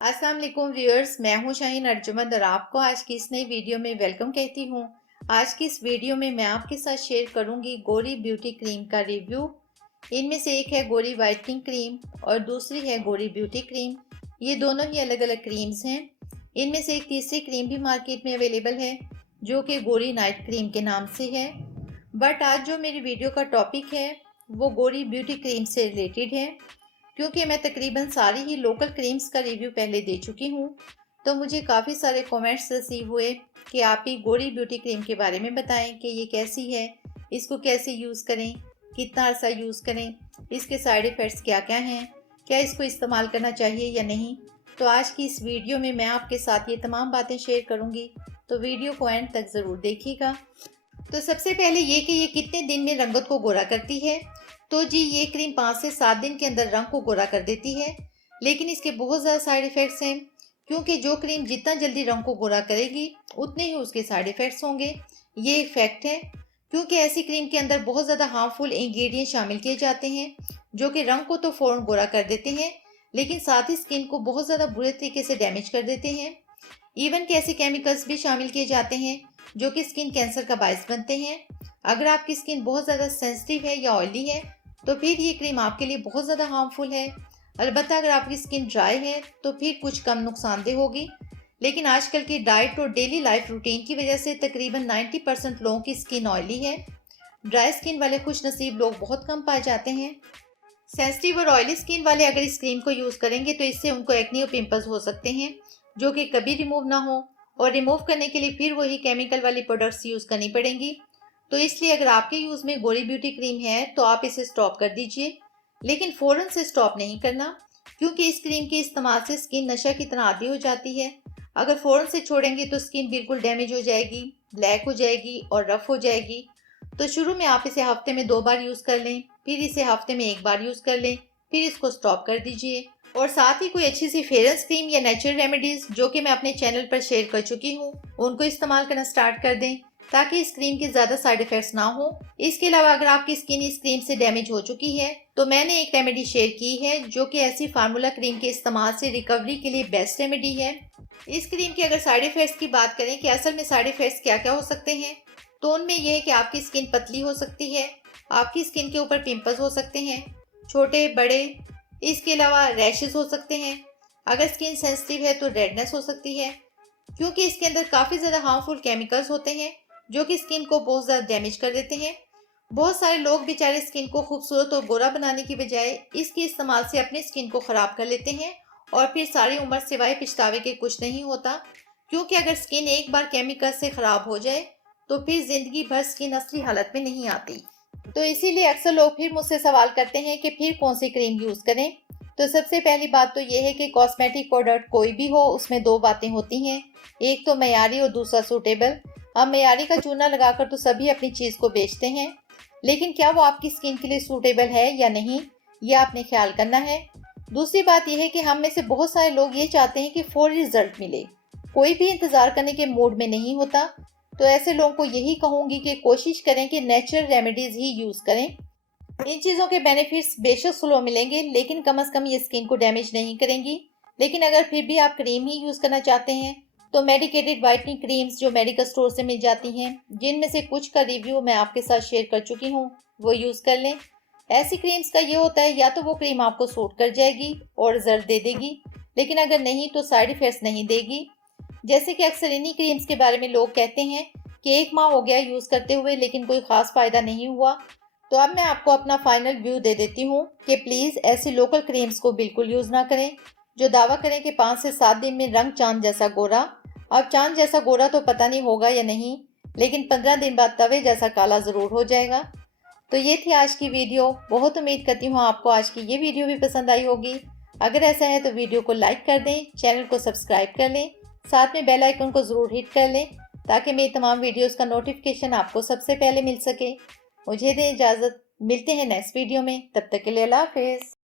अस्सलाम वालेकुम व्यूअर्स, मैं हूं शाहीन अर्जुमंद और आपको आज की इस नई वीडियो में वेलकम कहती हूं। आज की इस वीडियो में मैं आपके साथ शेयर करूंगी गोरी ब्यूटी क्रीम का रिव्यू। इनमें से एक है गोरी वाइटनिंग क्रीम और दूसरी है गोरी ब्यूटी क्रीम। ये दोनों ही अलग अलग क्रीम्स हैं। इनमें से एक तीसरी क्रीम भी मार्केट में अवेलेबल है जो कि गोरी नाइट क्रीम के नाम से है। बट आज जो मेरी वीडियो का टॉपिक है वो गोरी ब्यूटी क्रीम से रिलेटेड है। क्योंकि मैं तकरीबन सारी ही लोकल क्रीम्स का रिव्यू पहले दे चुकी हूँ, तो मुझे काफ़ी सारे कमेंट्स रिसीव हुए कि आप ही गोरी ब्यूटी क्रीम के बारे में बताएं कि ये कैसी है, इसको कैसे यूज़ करें, कितना अर्सा यूज़ करें, इसके साइड इफ़ेक्ट्स क्या क्या हैं, क्या इसको इस्तेमाल करना चाहिए या नहीं। तो आज की इस वीडियो में मैं आपके साथ ये तमाम बातें शेयर करूँगी, तो वीडियो को एंड तक ज़रूर देखिएगा। तो सबसे पहले ये कि ये कितने दिन में रंगत को गोरा करती है। तो जी ये क्रीम 5 से 7 दिन के अंदर रंग को गोरा कर देती है, लेकिन इसके बहुत ज़्यादा साइड इफ़ेक्ट्स हैं। क्योंकि जो क्रीम जितना जल्दी रंग को गोरा करेगी उतने ही उसके साइड इफ़ेक्ट्स होंगे। ये एक फैक्ट है, क्योंकि ऐसी क्रीम के अंदर बहुत ज़्यादा हार्मफुल इंग्रेडिएंट शामिल किए जाते हैं जो कि रंग को तो फ़ौरन गोरा कर देते हैं, लेकिन साथ ही स्किन को बहुत ज़्यादा बुरे तरीके से डैमेज कर देते हैं। इवन के ऐसे केमिकल्स भी शामिल किए जाते हैं जो कि स्किन कैंसर का बायस बनते हैं। अगर आपकी स्किन बहुत ज़्यादा सेंसिटिव है या ऑयली है तो फिर ये क्रीम आपके लिए बहुत ज़्यादा हार्मफुल है। अलबत्ता अगर आपकी स्किन ड्राई है तो फिर कुछ कम नुकसानदेह होगी। लेकिन आजकल की डाइट और डेली लाइफ रूटीन की वजह से तकरीबन 90% लोगों की स्किन ऑयली है। ड्राई स्किन वाले खुश नसीब लोग बहुत कम पाए जाते हैं। सेंसिटिव और ऑयली स्किन वाले अगर इस क्रीम को यूज़ करेंगे तो इससे उनको एक्ने और पिंपल्स हो सकते हैं जो कि कभी रिमूव ना हो, और रिमूव करने के लिए फिर वही केमिकल वाली प्रोडक्ट्स यूज़ करनी पड़ेंगी। तो इसलिए अगर आपके यूज़ में गोरी ब्यूटी क्रीम है तो आप इसे स्टॉप कर दीजिए, लेकिन फ़ौरन से स्टॉप नहीं करना, क्योंकि इस क्रीम के इस्तेमाल से स्किन नशा की तरह आदी हो जाती है। अगर फ़ौरन से छोड़ेंगे तो स्किन बिल्कुल डैमेज हो जाएगी, ब्लैक हो जाएगी और रफ़ हो जाएगी। तो शुरू में आप इसे हफ्ते में 2 बार यूज़ कर लें, फिर इसे हफ्ते में 1 बार यूज़ कर लें, फिर इसको स्टॉप कर दीजिए। और साथ ही कोई अच्छी सी फेयरनेस क्रीम या नेचुरल रेमेडीज़ जो कि मैं अपने चैनल पर शेयर कर चुकी हूँ उनको इस्तेमाल करना स्टार्ट कर दें, ताकि इस क्रीम के ज़्यादा साइड इफ़ेक्ट्स ना हो। इसके अलावा अगर आपकी स्किन इस क्रीम से डैमेज हो चुकी है तो मैंने एक रेमेडी शेयर की है जो कि ऐसी फार्मूला क्रीम के इस्तेमाल से रिकवरी के लिए बेस्ट रेमेडी है। इस क्रीम के अगर साइड इफ़ेक्ट्स की बात करें कि असल में साइड इफ़ेक्ट्स क्या क्या हो सकते हैं, तो उनमें यह है कि आपकी स्किन पतली हो सकती है, आपकी स्किन के ऊपर पिंपल्स हो सकते हैं, छोटे बड़े। इसके अलावा रैशेस हो सकते हैं। अगर स्किन सेंसिटिव है तो रेडनेस हो सकती है, क्योंकि इसके अंदर काफ़ी ज़्यादा हार्मफुल केमिकल्स होते हैं जो कि स्किन को बहुत ज़्यादा डैमेज कर देते हैं। बहुत सारे लोग बेचारे स्किन को खूबसूरत और गोरा बनाने की बजाय इसके इस्तेमाल से अपनी स्किन को ख़राब कर लेते हैं, और फिर सारी उम्र सिवाय पछतावे के कुछ नहीं होता। क्योंकि अगर स्किन एक बार केमिकल से ख़राब हो जाए तो फिर ज़िंदगी भर स्किन असली हालत में नहीं आती। तो इसीलिए अक्सर लोग फिर मुझसे सवाल करते हैं कि फिर कौन सी क्रीम यूज़ करें। तो सबसे पहली बात तो ये है कि कॉस्मेटिक प्रोडक्ट कोई भी हो उसमें 2 बातें होती हैं, एक तो मयारी और दूसरा सूटेबल। अब मयारी का चूना लगाकर तो सभी अपनी चीज़ को बेचते हैं, लेकिन क्या वो आपकी स्किन के लिए सूटेबल है या नहीं, ये आपने ख्याल करना है। दूसरी बात यह है कि हम में से बहुत सारे लोग ये चाहते हैं कि फौरी रिजल्ट मिले, कोई भी इंतज़ार करने के मूड में नहीं होता। तो ऐसे लोगों को यही कहूँगी कि कोशिश करें कि नेचुरल रेमेडीज़ ही यूज़ करें। इन चीज़ों के बेनिफिट्स बेशक स्लो मिलेंगे, लेकिन कम से कम ये स्किन को डैमेज नहीं करेंगी। लेकिन अगर फिर भी आप क्रीम ही यूज़ करना चाहते हैं तो मेडिकेटेड वाइटनिंग क्रीम्स जो मेडिकल स्टोर से मिल जाती हैं, जिनमें से कुछ का रिव्यू मैं आपके साथ शेयर कर चुकी हूँ, वो यूज़ कर लें। ऐसी क्रीम्स का ये होता है या तो वो क्रीम आपको सूट कर जाएगी और रिजल्ट दे देगी, लेकिन अगर नहीं तो साइड इफ़ेक्ट्स नहीं देगी। जैसे कि अक्सर इन्हीं क्रीम्स के बारे में लोग कहते हैं कि 1 माह हो गया यूज़ करते हुए लेकिन कोई ख़ास फ़ायदा नहीं हुआ। तो अब मैं आपको अपना फाइनल व्यू दे देती हूँ कि प्लीज़ ऐसी लोकल क्रीम्स को बिल्कुल यूज़ ना करें जो दावा करें कि 5 से 7 दिन में रंग चांद जैसा गोरा। अब चांद जैसा गोरा तो पता नहीं होगा या नहीं, लेकिन 15 दिन बाद तवे जैसा काला ज़रूर हो जाएगा। तो ये थी आज की वीडियो। बहुत उम्मीद करती हूँ आपको आज की ये वीडियो भी पसंद आई होगी। अगर ऐसा है तो वीडियो को लाइक कर दें, चैनल को सब्सक्राइब कर लें, साथ में बेल आइकन को ज़रूर हिट कर लें ताकि मेरी तमाम वीडियोस का नोटिफिकेशन आपको सबसे पहले मिल सके। मुझे दें इजाज़त, मिलते हैं नेक्स्ट वीडियो में, तब तक के लिए अल्लाह हाफिज़।